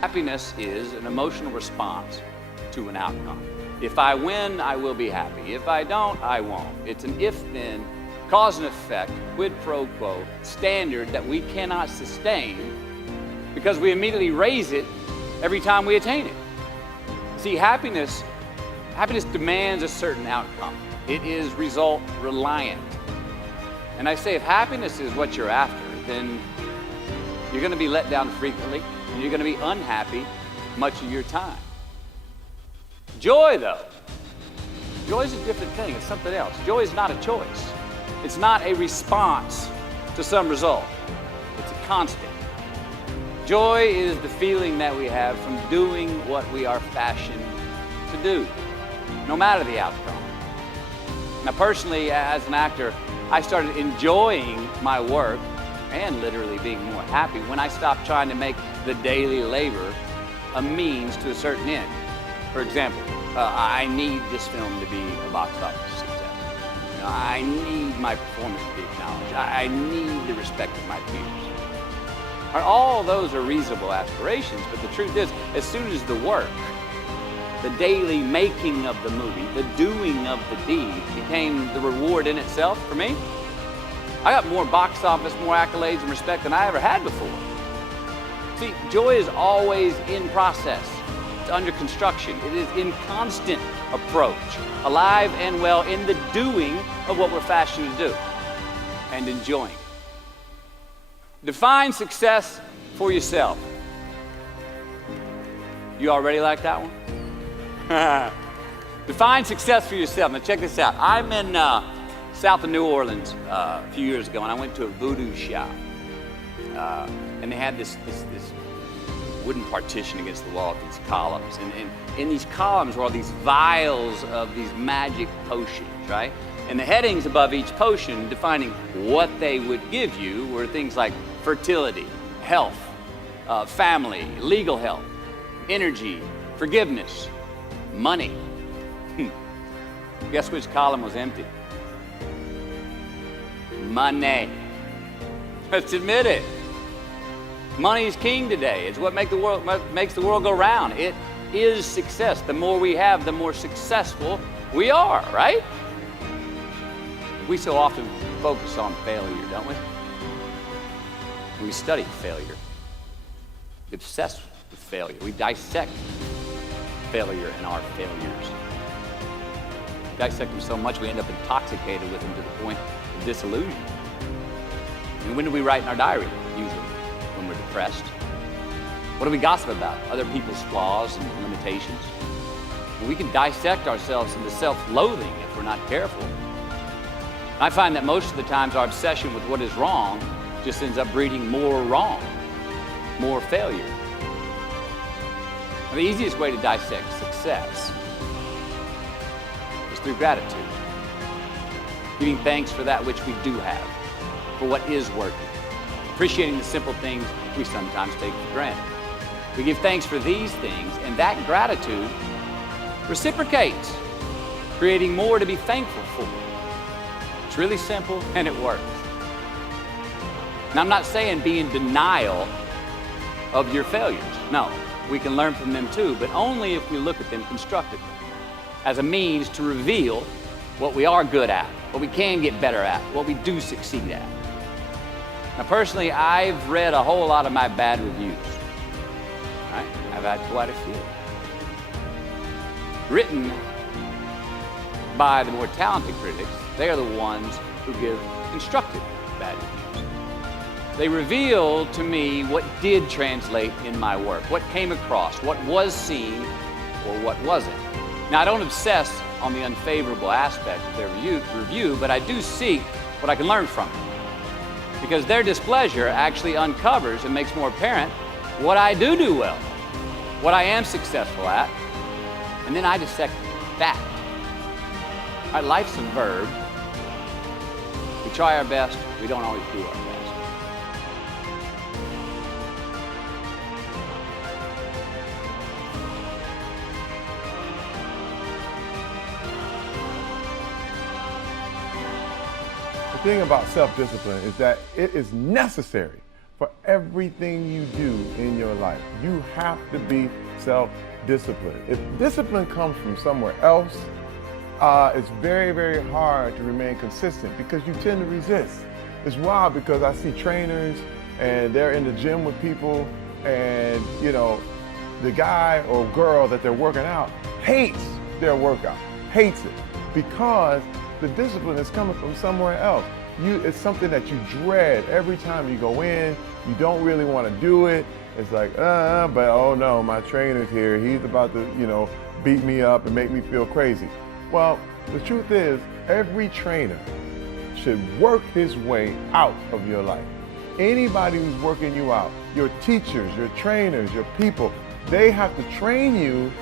Happiness is an emotional response to an outcome. If I win, I will be happy. If I don't, I won't. It's an if-then, cause and effect, quid pro quo standard that we cannot sustain because we immediately raise it every time we attain it. See, happiness demands a certain outcome. It is result reliant. And I say if happiness is what you're after, then you're going to be let down frequently, and you're going to be unhappy much of your time. Joy, though, joy is a different thing. It's something else. Joy is not a choice. It's not a response to some result. It's a constant. Joy is the feeling that we have from doing what we are fashioned to do, no matter the outcome. Now, personally, as an actor, I started enjoying my work and literally being more happy when I stopped trying to make the daily labor a means to a certain end. For example, I need this film to be a box office success. I need my performance to be acknowledged. I need the respect of my peers. All those are reasonable aspirations, but the truth is, as soon as the work, the daily making of the movie, the doing of the deed became the reward in itself for me, I got more box office, more accolades and respect than I ever had before. See, joy is always in process. It's under construction. It is in constant approach, alive and well in the doing of what we're fashioned to do and enjoying. Define success for yourself. You already like that one? Define success for yourself. Now check this out. I'm in south of New Orleans a few years ago, and I went to a voodoo shop. And they had this wooden partition against the wall with these columns. And in these columns were all these vials of these magic potions, right? And the headings above each potion defining what they would give you were things like fertility, health, family, legal help, energy, forgiveness, money. Guess which column was empty? Money. Let's admit it. Money is king today. It's what makes the world go round. It is success. The more we have, the more successful we are, right? We so often focus on failure, don't we? We study failure. We obsess with failure. We dissect failure and our failures. We dissect them so much we end up intoxicated with them to the point of disillusion. And when do we write in our diary? Usually when we're depressed. What do we gossip about? Other people's flaws and limitations. And we can dissect ourselves into self-loathing if we're not careful. I find that most of the times our obsession with what is wrong just ends up breeding more wrong, more failure. The easiest way to dissect success is through gratitude. Giving thanks for that which we do have, for what is working. Appreciating the simple things we sometimes take for granted. We give thanks for these things, and that gratitude reciprocates, creating more to be thankful for. It's really simple, and it works. Now, I'm not saying be in denial of your failures. No, we can learn from them too, but only if we look at them constructively, as a means to reveal what we are good at, what we can get better at, what we do succeed at. Now, personally, I've read a whole lot of my bad reviews. Right? I've had quite a few. Written by the more talented critics. They are the ones who give constructive bad reviews. They reveal to me what did translate in my work, what came across, what was seen, or what wasn't. Now, I don't obsess on the unfavorable aspect of their review, but I do seek what I can learn from it. Because their displeasure actually uncovers and makes more apparent what I do well, what I am successful at, and then I dissect that. All right, life's a verb. We try our best, we don't always do our best. The thing about self-discipline is that it is necessary for everything you do in your life. You have to be self-disciplined. If discipline comes from somewhere else, it's very, very hard to remain consistent because you tend to resist. It's wild because I see trainers and they're in the gym with people and, you know, the guy or girl that they're working out hates their workout, hates it, because the discipline is coming from somewhere else. It's something that you dread every time you go in. You don't really want to do it. It's like, but oh no, my trainer's here. He's about to, you know, beat me up and make me feel crazy. Well, the truth is, every trainer should work his way out of your life. Anybody who's working you out, your teachers, your trainers, your people, they have to train you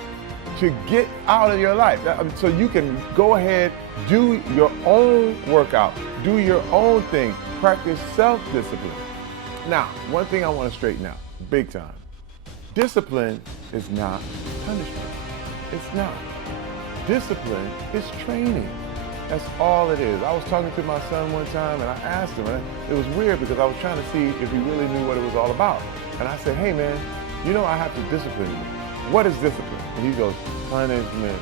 to get out of your life. So you can go ahead, do your own workout, do your own thing, practice self-discipline. Now, one thing I want to straighten out, big time. Discipline is not punishment. It's not. Discipline is training. That's all it is. I was talking to my son one time and I asked him, and it was weird because I was trying to see if he really knew what it was all about. And I said, hey man, you know I have to discipline you. What is discipline? And he goes, punishment.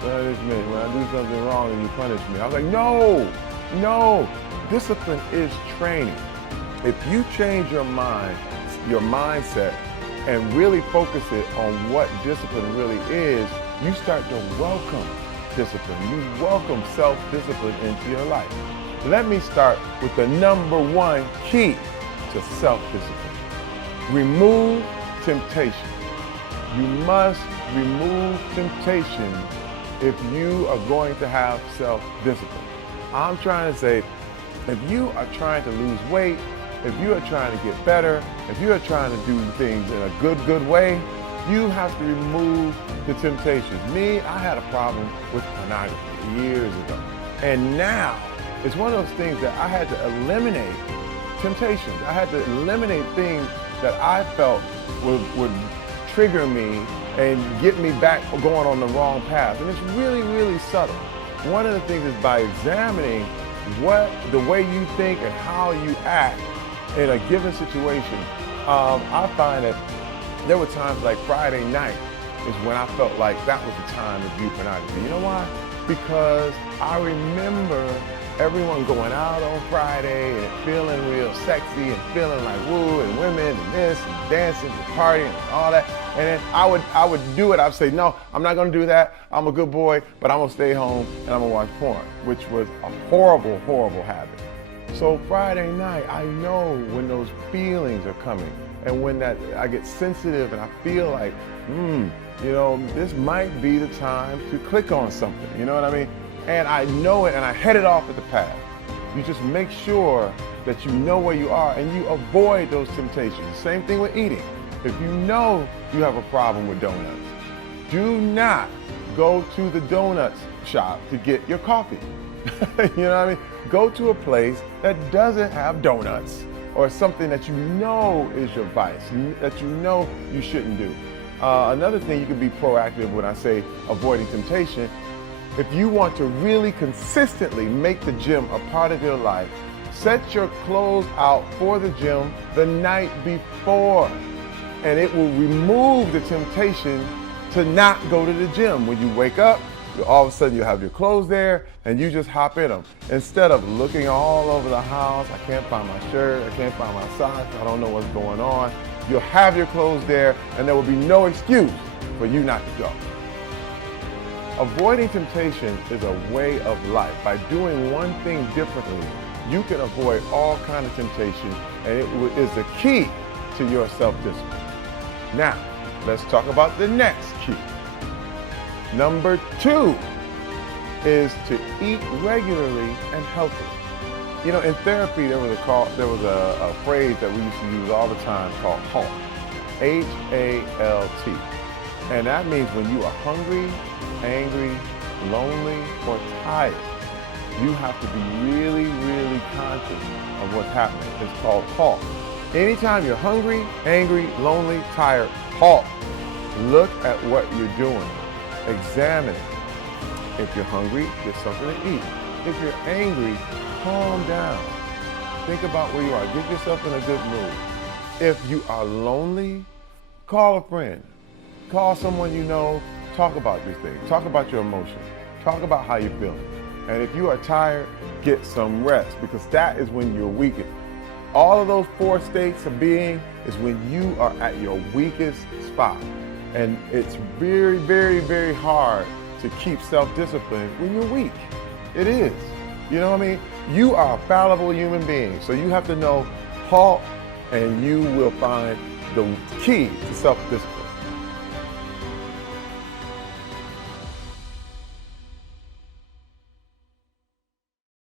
Punishment. When I do something wrong and you punish me. I was like, no. Discipline is training. If you change your mind, your mindset, and really focus it on what discipline really is, you start to welcome discipline. You welcome self-discipline into your life. Let me start with the number one key to self-discipline. Remove temptation. You must remove temptation if you are going to have self-discipline. I'm trying to say, if you are trying to lose weight, if you are trying to get better, if you are trying to do things in a good way, you have to remove the temptations. Me, I had a problem with pornography years ago. And now, it's one of those things that I had to eliminate temptations. I had to eliminate things that I felt would trigger me and get me back going on the wrong path. And it's really, really subtle. One of the things is by examining the way you think and how you act in a given situation. I find that there were times like Friday night is when I felt like that was the time to view pornography. You know why? Because I remember everyone going out on Friday and feeling real sexy and feeling like woo, and women and this and dancing and partying and all that. And then I would do it. I'd say, no, I'm not gonna do that. I'm a good boy, but I'm gonna stay home and I'm gonna watch porn, which was a horrible, horrible habit. So Friday night, I know when those feelings are coming and when I get sensitive and I feel like, you know, this might be the time to click on something, you know what I mean? And I know it and I head it off at the path. You just make sure that you know where you are and you avoid those temptations. Same thing with eating. If you know you have a problem with donuts, do not go to the donuts shop to get your coffee. You know what I mean? Go to a place that doesn't have donuts or something that you know is your vice, that you know you shouldn't do. Another thing, you can be proactive when I say avoiding temptation. If you want to really consistently make the gym a part of your life, set your clothes out for the gym the night before, and it will remove the temptation to not go to the gym. When you wake up, all of a sudden you have your clothes there and you just hop in them. Instead of looking all over the house, I can't find my shirt, I can't find my socks, I don't know what's going on. You'll have your clothes there and there will be no excuse for you not to go. Avoiding temptation is a way of life. By doing one thing differently, you can avoid all kinds of temptation, and it is the key to your self-discipline. Now, let's talk about the next key. Number 2 is to eat regularly and healthy. You know, in therapy, there was a phrase that we used to use all the time called HALT, H-A-L-T. And that means when you are hungry, angry, lonely, or tired, you have to be really, really conscious of what's happening. It's called HALT. Anytime you're hungry, angry, lonely, tired, HALT. Look at what you're doing. Examine it. If you're hungry, get something to eat. If you're angry, calm down. Think about where you are. Get yourself in a good mood. If you are lonely, call a friend. Call someone you know, talk about this thing. Talk about your emotions. Talk about how you're feeling. And if you are tired, get some rest, because that is when you're weakest. All of those 4 states of being is when you are at your weakest spot. And it's very, very, very hard to keep self-discipline when you're weak. It is. You know what I mean? You are a fallible human being, so you have to know halt, and you will find the key to self-discipline.